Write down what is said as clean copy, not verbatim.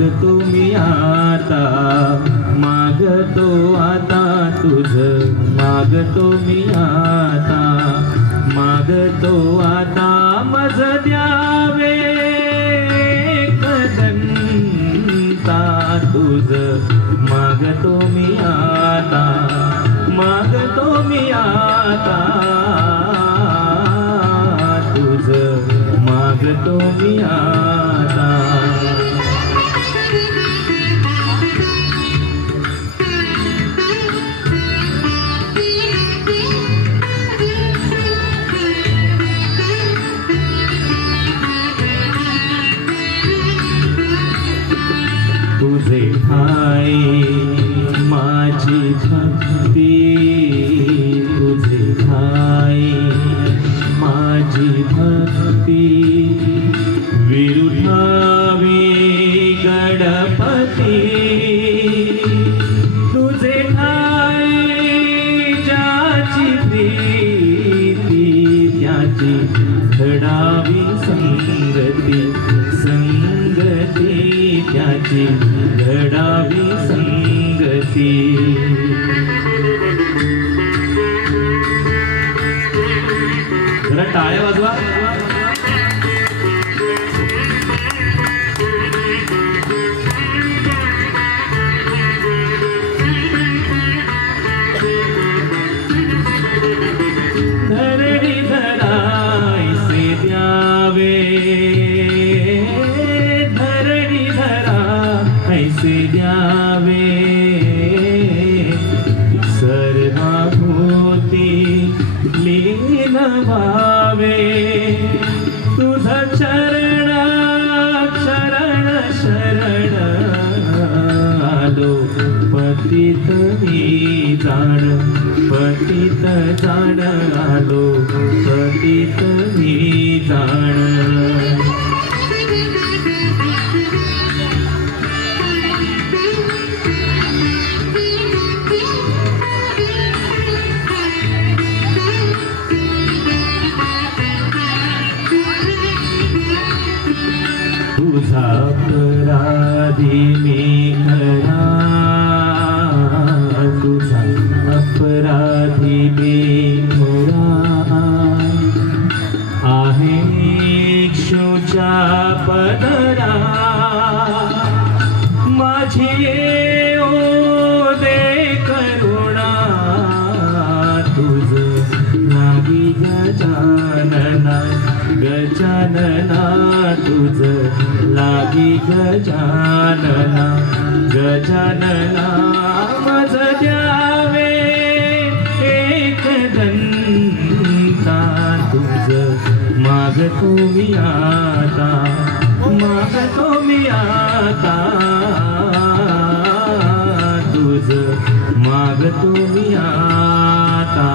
मागतो मी आता, मागतो आता तुझ, मागतो मी आता, मागतो आता मज द्यावे कदंता तुझ, मागतो मी आता, मागतो मी आता तुझ, मागतो मी आता. तुझे ठाई माझी भक्ती, तुझे ठाई माझी भक्ती, विरुठावी गणपती. तुझे ठाई ज्याची प्रीती, त्याची घडावी संगती, संगती त्याची घडावी संगती. जरा टाळ्या वाजवा. धरणी धरायसे द्यावे, धरणी धरायसे द्यावे, सर्वाभूती लीन व्हावे. तुझ चरण शरण शरण आलो, पतित मी जाण, पतित जाण आलो, पतित मी जाण. तुझा अपराधी मी खरा, तुझा अपराधी मी खरा, आहे इक्षुच्या पदरा. माझी येऊ दे करुणा, तुझ लागी गजानना, गजानना तुझ लागी गजानना, गजानना मज द्यावे एकदंता तुझ, मागतो मी आता, मागतो मी आता तुझ, मागतो मी आता.